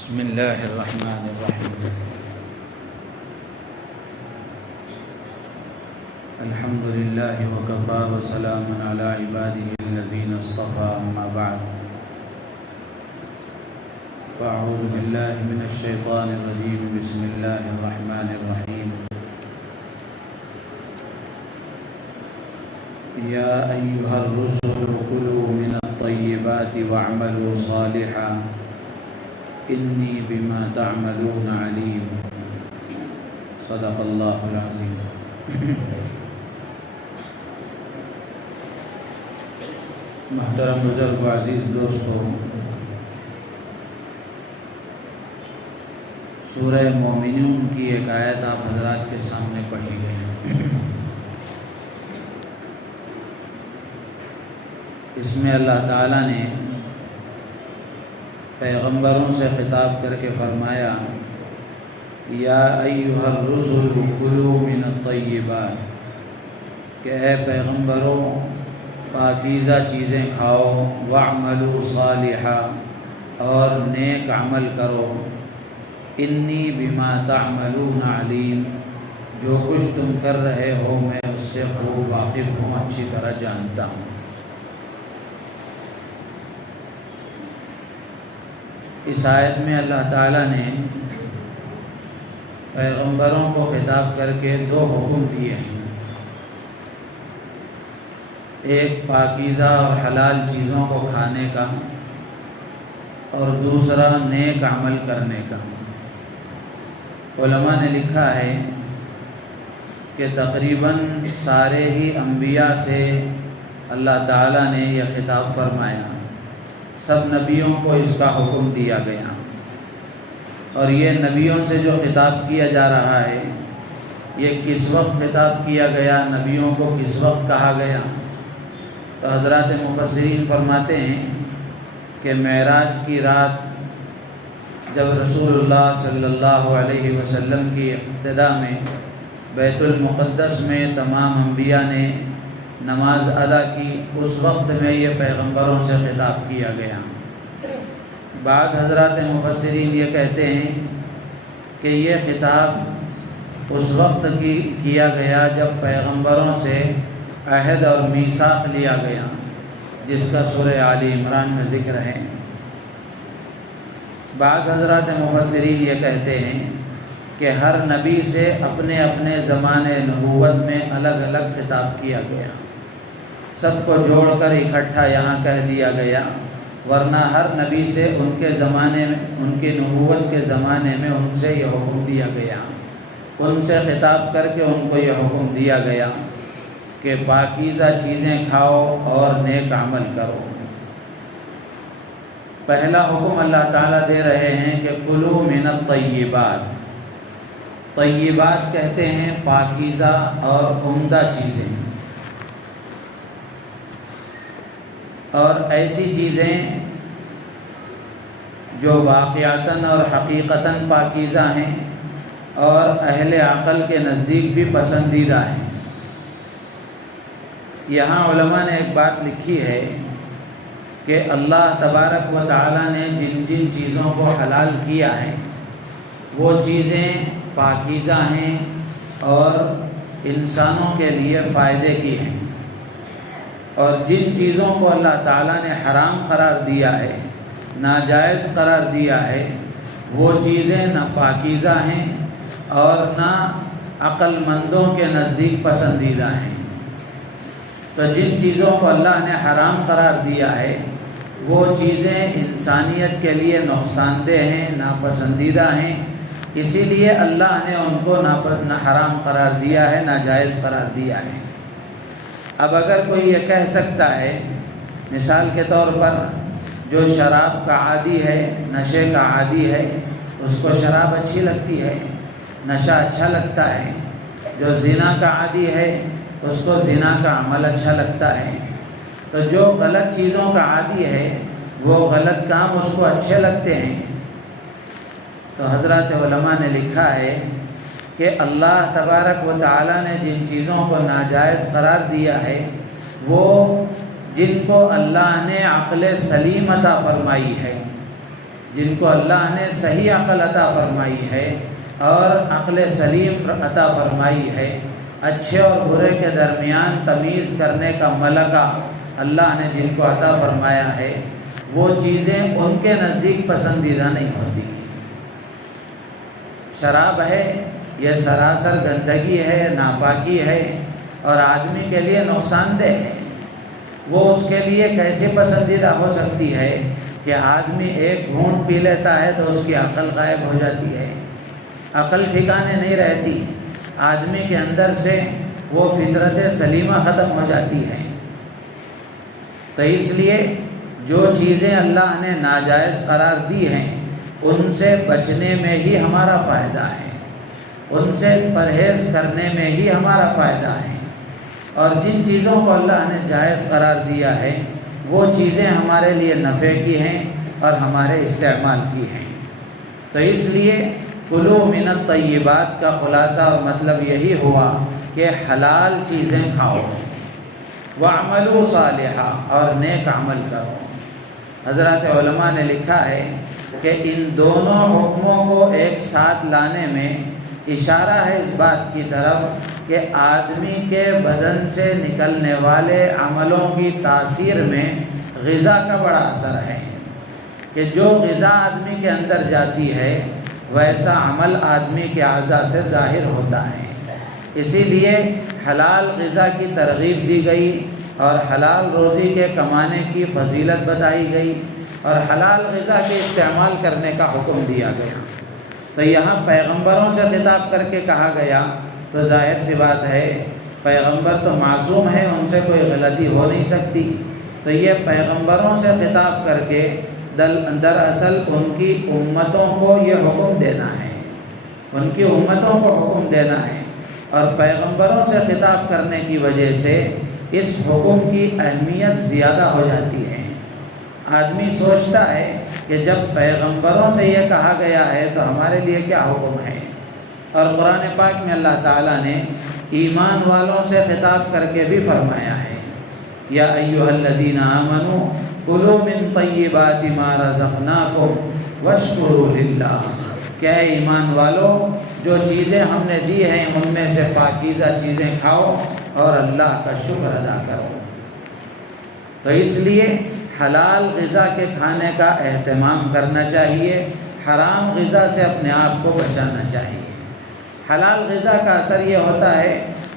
بسم اللہ الرحمن الرحیم الحمد للہ وکفی وسلام علی عباده الذین اصطفى اما بعد فاعوذ باللہ من الشیطان الرجیم بسم اللہ الرحمن الرحیم یا ایہا الرسل کلوا من الطیبات واعملوا صالحا انی بما تعملون علیم صدق اللہ العظیم۔ محترم بزرگ و عزیز دوستو، سورہ مومنون کی ایک آیت آپ حضرات کے سامنے پڑھی گئی ہے۔ اس میں اللہ تعالیٰ نے پیغمبروں سے خطاب کر کے فرمایا یا ایھا الرسل کلوا من الطیبات، کہ اے پیغمبروں پاکیزہ چیزیں کھاؤ، واعملوا صالحا، اور نیک عمل کرو، انی بما تعملون علیم، جو کچھ تم کر رہے ہو میں اس سے خوب واقف ہوں، اچھی طرح جانتا ہوں۔ اس آیت میں اللہ تعالیٰ نے پیغمبروں کو خطاب کر کے دو حکم دیے ہیں، ایک پاکیزہ اور حلال چیزوں کو کھانے کا، اور دوسرا نیک عمل کرنے کا۔ علماء نے لکھا ہے کہ تقریباً سارے ہی انبیاء سے اللہ تعالیٰ نے یہ خطاب فرمایا، سب نبیوں کو اس کا حکم دیا گیا، اور یہ نبیوں سے جو خطاب کیا جا رہا ہے یہ کس وقت خطاب کیا گیا، نبیوں کو کس وقت کہا گیا؟ تو حضرات مفسرین فرماتے ہیں کہ معراج کی رات جب رسول اللہ صلی اللہ علیہ وسلم کی ابتدا میں بیت المقدس میں تمام انبیاء نے نماز ادا کی، اس وقت میں یہ پیغمبروں سے خطاب کیا گیا۔ بعض حضرات مفسرین یہ کہتے ہیں کہ یہ خطاب اس وقت کیا گیا جب پیغمبروں سے عہد اور میثاق لیا گیا، جس کا سورہ آل عمران میں ذکر ہے۔ بعض حضرات مفسرین یہ کہتے ہیں کہ ہر نبی سے اپنے اپنے زمانے نبوت میں الگ الگ خطاب کیا گیا، سب کو جوڑ کر اکٹھا یہاں کہہ دیا گیا، ورنہ ہر نبی سے ان کے زمانے میں، ان کی نبوت کے زمانے میں ان سے یہ حکم دیا گیا، ان سے خطاب کر کے ان کو یہ حکم دیا گیا کہ پاکیزہ چیزیں کھاؤ اور نیک عمل کرو۔ پہلا حکم اللہ تعالیٰ دے رہے ہیں کہ کلوا من الطیبات۔ طیبات کہتے ہیں پاکیزہ اور عمدہ چیزیں، اور ایسی چیزیں جو واقعتاً اور حقیقتاً پاکیزہ ہیں اور اہل عقل کے نزدیک بھی پسندیدہ ہیں۔ یہاں علماء نے ایک بات لکھی ہے کہ اللہ تبارک و تعالیٰ نے جن جن چیزوں کو حلال کیا ہے وہ چیزیں پاکیزہ ہیں اور انسانوں کے لیے فائدے کی ہیں، اور جن چیزوں کو اللہ تعالیٰ نے حرام قرار دیا ہے، ناجائز قرار دیا ہے، وہ چیزیں نہ پاکیزہ ہیں اور نہ عقل مندوں کے نزدیک پسندیدہ ہیں۔ تو جن چیزوں کو اللہ نے حرام قرار دیا ہے وہ چیزیں انسانیت کے لیے نقصان دہ ہیں، ناپسندیدہ ہیں، اسی لیے اللہ نے ان کو حرام قرار دیا ہے، ناجائز قرار دیا ہے۔ اب اگر کوئی یہ کہہ سکتا ہے، مثال کے طور پر جو شراب کا عادی ہے، نشے کا عادی ہے، اس کو شراب اچھی لگتی ہے، نشہ اچھا لگتا ہے، جو زنا کا عادی ہے اس کو زنا کا عمل اچھا لگتا ہے، تو جو غلط چیزوں کا عادی ہے وہ غلط کام اس کو اچھے لگتے ہیں۔ تو حضرات علماء نے لکھا ہے کہ اللہ تبارک و تعالیٰ نے جن چیزوں کو ناجائز قرار دیا ہے وہ جن کو اللہ نے عقل سلیم عطا فرمائی ہے، جن کو اللہ نے صحیح عقل عطا فرمائی ہے اور عقل سلیم عطا فرمائی ہے، اچھے اور برے کے درمیان تمیز کرنے کا ملکہ اللہ نے جن کو عطا فرمایا ہے، وہ چیزیں ان کے نزدیک پسندیدہ نہیں ہوتی۔ شراب ہے، یہ سراسر گندگی ہے، ناپاکی ہے اور آدمی کے لیے نقصان دہ ہے۔ وہ اس کے لیے کیسے پسندیدہ ہو سکتی ہے کہ آدمی ایک گھونٹ پی لیتا ہے تو اس کی عقل غائب ہو جاتی ہے، عقل ٹھکانے نہیں رہتی، آدمی کے اندر سے وہ فطرت سلیمہ ختم ہو جاتی ہے۔ تو اس لیے جو چیزیں اللہ نے ناجائز قرار دی ہیں ان سے بچنے میں ہی ہمارا فائدہ ہے، ان سے پرہیز کرنے میں ہی ہمارا فائدہ ہے، اور جن چیزوں کو اللہ نے جائز قرار دیا ہے وہ چیزیں ہمارے لیے نفع کی ہیں اور ہمارے استعمال کی ہیں۔ تو اس لیے کلوا من الطیبات کا خلاصہ اور مطلب یہی ہوا کہ حلال چیزیں کھاؤ، وَاعْمَلُوا صَالِحًا، اور نیک عمل کرو۔ حضرات علماء نے لکھا ہے کہ ان دونوں حکموں کو ایک ساتھ لانے میں اشارہ ہے اس بات کی طرف کہ آدمی کے بدن سے نکلنے والے عملوں کی تاثیر میں غذا کا بڑا اثر ہے، کہ جو غذا آدمی کے اندر جاتی ہے ویسا عمل آدمی کے اعضاء سے ظاہر ہوتا ہے۔ اسی لیے حلال غذا کی ترغیب دی گئی اور حلال روزی کے کمانے کی فضیلت بتائی گئی اور حلال غذا کے استعمال کرنے کا حکم دیا گیا۔ تو یہاں پیغمبروں سے خطاب کر کے کہا گیا تو ظاہر سی بات ہے پیغمبر تو معصوم ہے، ان سے کوئی غلطی ہو نہیں سکتی، تو یہ پیغمبروں سے خطاب کر کے دراصل ان کی امتوں کو یہ حکم دینا ہے، ان کی امتوں کو حکم دینا ہے، اور پیغمبروں سے خطاب کرنے کی وجہ سے اس حکم کی اہمیت زیادہ ہو جاتی ہے۔ آدمی سوچتا ہے کہ جب پیغمبروں سے یہ کہا گیا ہے تو ہمارے لیے کیا حکم ہے، اور قرآن پاک میں اللہ تعالیٰ نے ایمان والوں سے خطاب کر کے بھی فرمایا ہے، یا ایھا الذین آمنوا کلوا من طیبات ما رزقناکم واشکروا للہ، کہ اے ایمان والو جو چیزیں ہم نے دی ہیں ان میں سے پاکیزہ چیزیں کھاؤ اور اللہ کا شکر ادا کرو۔ تو اس لیے حلال غذا کے کھانے کا اہتمام کرنا چاہیے، حرام غذا سے اپنے آپ کو بچانا چاہیے۔ حلال غذا کا اثر یہ ہوتا ہے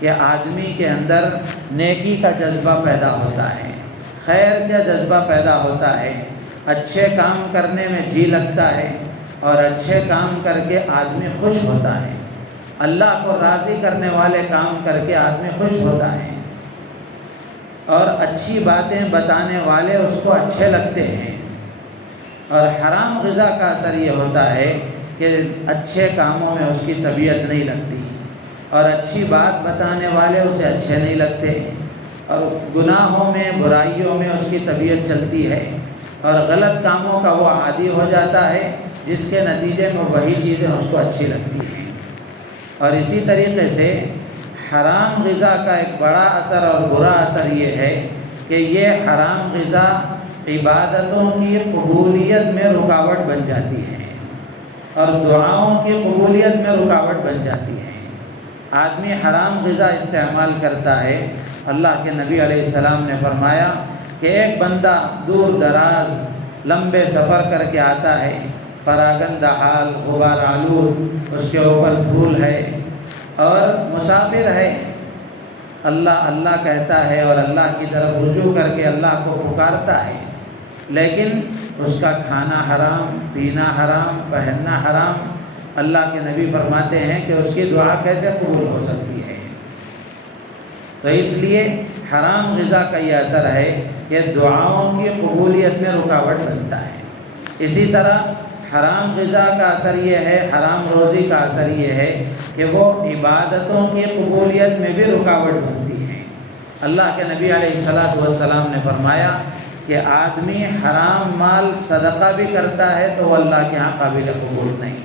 کہ آدمی کے اندر نیکی کا جذبہ پیدا ہوتا ہے، خیر کا جذبہ پیدا ہوتا ہے، اچھے کام کرنے میں جی لگتا ہے اور اچھے کام کر کے آدمی خوش ہوتا ہے، اللہ کو راضی کرنے والے کام کر کے آدمی خوش ہوتا ہے، اور اچھی باتیں بتانے والے اس کو اچھے لگتے ہیں۔ اور حرام غذا کا اثر یہ ہوتا ہے کہ اچھے کاموں میں اس کی طبیعت نہیں لگتی اور اچھی بات بتانے والے اسے اچھے نہیں لگتے، اور گناہوں میں برائیوں میں اس کی طبیعت چلتی ہے اور غلط کاموں کا وہ عادی ہو جاتا ہے، جس کے نتیجے میں وہی چیزیں اس کو اچھی لگتی ہیں۔ اور اسی طریقے سے حرام غذا کا ایک بڑا اثر اور برا اثر یہ ہے کہ یہ حرام غذا عبادتوں کی قبولیت میں رکاوٹ بن جاتی ہے اور دعاؤں کی قبولیت میں رکاوٹ بن جاتی ہے۔ آدمی حرام غذا استعمال کرتا ہے، اللہ کے نبی علیہ السلام نے فرمایا کہ ایک بندہ دور دراز لمبے سفر کر کے آتا ہے، پراگندہ حال، غبار آلود، اس کے اوپر دھول ہے اور مسافر ہے، اللہ اللہ کہتا ہے اور اللہ کی طرف رجوع کر کے اللہ کو پکارتا ہے، لیکن اس کا کھانا حرام، پینا حرام، پہننا حرام، اللہ کے نبی فرماتے ہیں کہ اس کی دعا کیسے قبول ہو سکتی ہے؟ تو اس لیے حرام غذا کا یہ اثر ہے کہ دعاؤں کی قبولیت میں رکاوٹ بنتا ہے۔ اسی طرح حرام غذا کا اثر یہ ہے، حرام روزی کا اثر یہ ہے کہ وہ عبادتوں کی قبولیت میں بھی رکاوٹ بنتی ہے۔ اللہ کے نبی علیہ السلام نے فرمایا کہ آدمی حرام مال صدقہ بھی کرتا ہے تو وہ اللہ کے ہاں قابل قبول نہیں،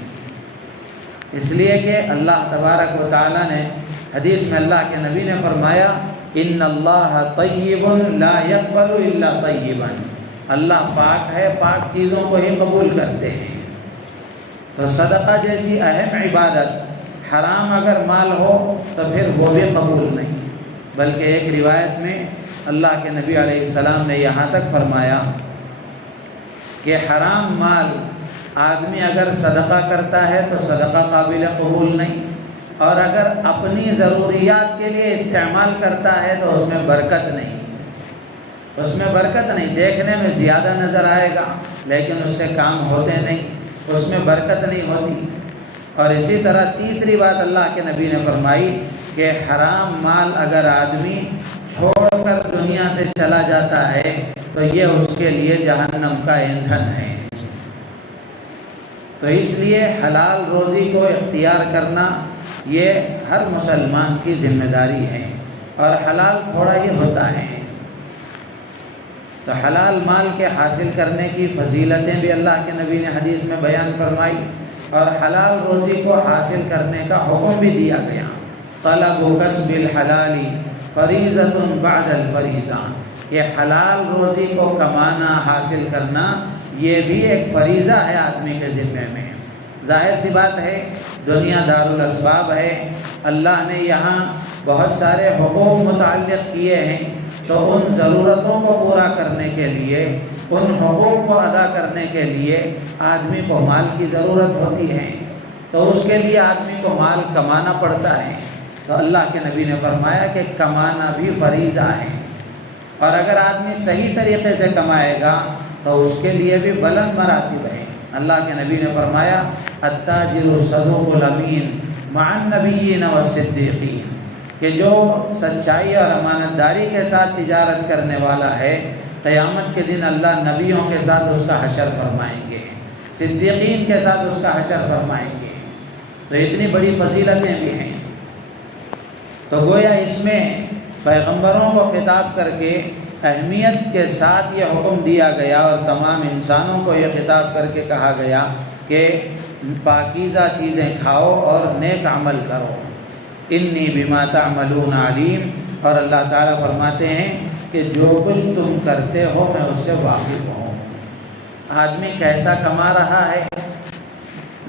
اس لیے کہ اللہ تبارک و تعالیٰ نے حدیث میں اللہ کے نبی نے فرمایا ان اللہ طیب لا یقبل الا طیبا، اللہ پاک ہے، پاک چیزوں کو ہی قبول کرتے ہیں۔ تو صدقہ جیسی اہم عبادت حرام اگر مال ہو تو پھر وہ بھی قبول نہیں، بلکہ ایک روایت میں اللہ کے نبی علیہ السلام نے یہاں تک فرمایا کہ حرام مال آدمی اگر صدقہ کرتا ہے تو صدقہ قابل قبول نہیں، اور اگر اپنی ضروریات کے لیے استعمال کرتا ہے تو اس میں برکت نہیں، اس میں برکت نہیں، دیکھنے میں زیادہ نظر آئے گا لیکن اس سے کام ہوتے نہیں، اس میں برکت نہیں ہوتی۔ اور اسی طرح تیسری بات اللہ کے نبی نے فرمائی کہ حرام مال اگر آدمی چھوڑ کر دنیا سے چلا جاتا ہے تو یہ اس کے لیے جہنم کا ایندھن ہے۔ تو اس لیے حلال روزی کو اختیار کرنا یہ ہر مسلمان کی ذمہ داری ہے، اور حلال تھوڑا ہی ہوتا ہے۔ تو حلال مال کے حاصل کرنے کی فضیلتیں بھی اللہ کے نبی نے حدیث میں بیان فرمائی، اور حلال روزی کو حاصل کرنے کا حکم بھی دیا گیا۔ طلب کسب الحلال فریضۃ بعد الفریضہ، یہ حلال روزی کو کمانا، حاصل کرنا، یہ بھی ایک فریضہ ہے آدمی کے ذمے میں۔ ظاہر سی بات ہے دنیا دارالاسباب ہے، اللہ نے یہاں بہت سارے حقوق متعلق کیے ہیں، تو ان ضرورتوں کو پورا کرنے کے لیے، ان حقوق کو ادا کرنے کے لیے آدمی کو مال کی ضرورت ہوتی ہے، تو اس کے لیے آدمی کو مال کمانا پڑتا ہے۔ تو اللہ کے نبی نے فرمایا کہ کمانا بھی فریضہ ہے، اور اگر آدمی صحیح طریقے سے کمائے گا تو اس کے لیے بھی بلند مراتب ہے۔ اللہ کے نبی نے فرمایا التاجر الصدوق الامین مع النبیین والصدیقین، کہ جو سچائی اور امانت داری کے ساتھ تجارت کرنے والا ہے، قیامت کے دن اللہ نبیوں کے ساتھ اس کا حشر فرمائیں گے، صدیقین کے ساتھ اس کا حشر فرمائیں گے۔ تو اتنی بڑی فضیلتیں بھی ہیں۔ تو گویا اس میں پیغمبروں کو خطاب کر کے اہمیت کے ساتھ یہ حکم دیا گیا، اور تمام انسانوں کو یہ خطاب کر کے کہا گیا کہ پاکیزہ چیزیں کھاؤ اور نیک عمل کرو۔ انی بما تعملون علیم، اور اللہ تعالیٰ فرماتے ہیں کہ جو کچھ تم کرتے ہو میں اس سے واقف ہوں۔ آدمی کیسا کما رہا ہے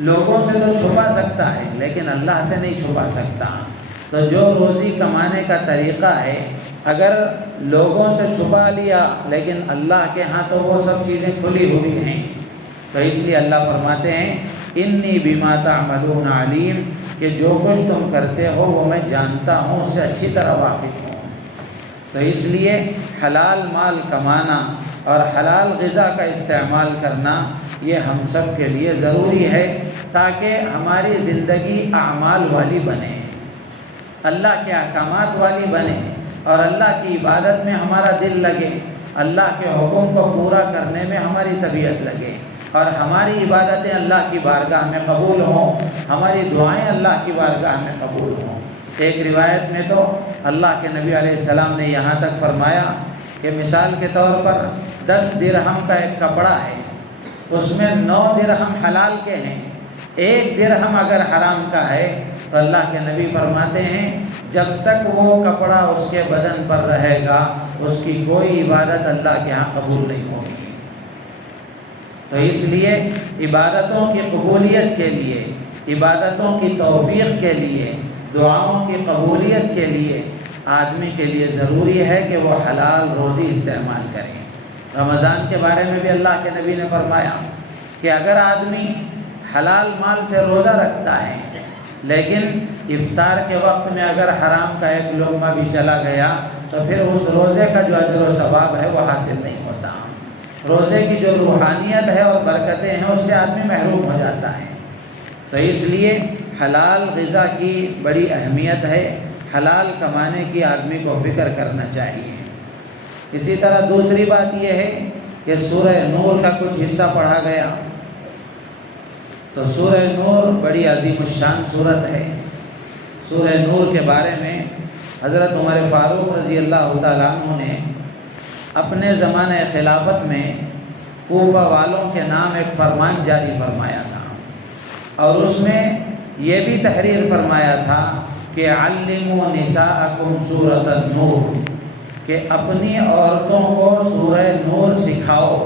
لوگوں سے تو چھپا سکتا ہے لیکن اللہ سے نہیں چھپا سکتا۔ تو جو روزی کمانے کا طریقہ ہے اگر لوگوں سے چھپا لیا لیکن اللہ کے ہاں تو وہ سب چیزیں کھلی ہوئی ہیں، تو اس لیے اللہ فرماتے ہیں انی بما تعملون علیم، کہ جو کچھ تم کرتے ہو وہ میں جانتا ہوں، اس سے اچھی طرح واقف ہوں۔ تو اس لیے حلال مال کمانا اور حلال غذا کا استعمال کرنا یہ ہم سب کے لیے ضروری ہے، تاکہ ہماری زندگی اعمال والی بنے، اللہ کے احکامات والی بنے، اور اللہ کی عبادت میں ہمارا دل لگے، اللہ کے حکم کو پورا کرنے میں ہماری طبیعت لگے، اور ہماری عبادتیں اللہ کی بارگاہ میں قبول ہوں، ہماری دعائیں اللہ کی بارگاہ میں قبول ہوں۔ ایک روایت میں تو اللہ کے نبی علیہ السلام نے یہاں تک فرمایا کہ مثال کے طور پر 10 درہم کا ایک کپڑا ہے، اس میں 9 درہم حلال کے ہیں، 1 درہم اگر حرام کا ہے تو اللہ کے نبی فرماتے ہیں جب تک وہ کپڑا اس کے بدن پر رہے گا اس کی کوئی عبادت اللہ کے ہاں قبول نہیں ہوگی۔ تو اس لیے عبادتوں کی قبولیت کے لیے، عبادتوں کی توفیق کے لیے، دعاؤں کی قبولیت کے لیے آدمی کے لیے ضروری ہے کہ وہ حلال روزی استعمال کرے۔ رمضان کے بارے میں بھی اللہ کے نبی نے فرمایا کہ اگر آدمی حلال مال سے روزہ رکھتا ہے لیکن افطار کے وقت میں اگر حرام کا ایک لقمہ بھی چلا گیا تو پھر اس روزے کا جو اجر و ثواب ہے وہ حاصل نہیں ہوتا، روزے کی جو روحانیت ہے اور برکتیں ہیں اس سے آدمی محروم ہو جاتا ہے۔ تو اس لیے حلال غذا کی بڑی اہمیت ہے، حلال کمانے کی آدمی کو فکر کرنا چاہیے۔ اسی طرح دوسری بات یہ ہے کہ سورہ نور کا کچھ حصہ پڑھا گیا، تو سورہ نور بڑی عظیم الشان سورت ہے۔ سورہ نور کے بارے میں حضرت عمر فاروق رضی اللہ تعالیٰ عنہ نے اپنے زمانہ خلافت میں کوفہ والوں کے نام ایک فرمان جاری فرمایا تھا، اور اس میں یہ بھی تحریر فرمایا تھا کہ علموا نساءکم سورۃ النور، کہ اپنی عورتوں کو سورہ نور سکھاؤ،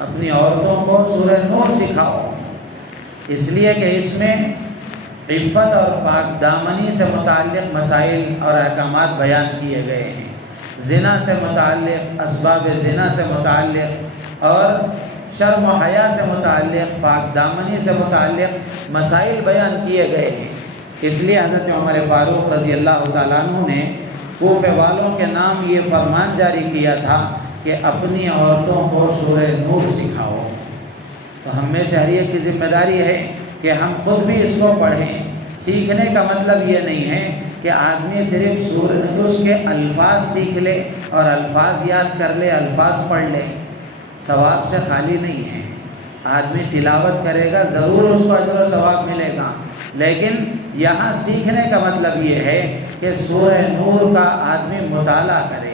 اپنی عورتوں کو سورہ نور سکھاؤ، اس لیے کہ اس میں عفت اور پاک دامنی سے متعلق مسائل اور احکامات بیان کیے گئے ہیں، زنا سے متعلق، اسباب زنا سے متعلق اور شرم و حیا سے متعلق، پاک دامنی سے متعلق مسائل بیان کیے گئے ہیں۔ اس لیے حضرت عمر فاروق رضی اللہ تعالیٰ عنہ نے کوفہ والوں کے نام یہ فرمان جاری کیا تھا کہ اپنی عورتوں کو سورہ نور سکھاؤ۔ تو ہم میں سے ہر ایک کی ذمہ داری ہے کہ ہم خود بھی اس کو پڑھیں۔ سیکھنے کا مطلب یہ نہیں ہے کہ آدمی صرف اس کے الفاظ سیکھ لے اور الفاظ یاد کر لے، الفاظ پڑھ لے، ثواب سے خالی نہیں ہے۔ آدمی تلاوت کرے گا ضرور اس کو اجر و ثواب ملے گا، لیکن یہاں سیکھنے کا مطلب یہ ہے کہ سورہ نور کا آدمی مطالعہ کرے۔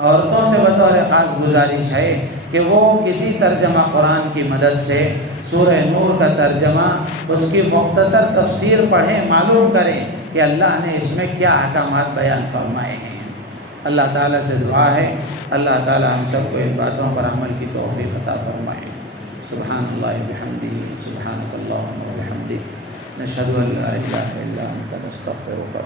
عورتوں سے بطور خاص گزارش ہے کہ وہ کسی ترجمہ قرآن کی مدد سے سورہ نور کا ترجمہ، اس کی مختصر تفسیر پڑھیں، معلوم کریں کہ اللہ نے اس میں کیا احکامات بیان فرمائے ہیں۔ اللہ تعالیٰ سے دعا ہے اللہ تعالیٰ ہم سب کو ان باتوں پر عمل کی توفیق عطا فرمائے۔ سبحان اللہ بحمدہ، سبحانک اللہم وبحمدک، نشہد ان لا الہ الا انت نستغفرک۔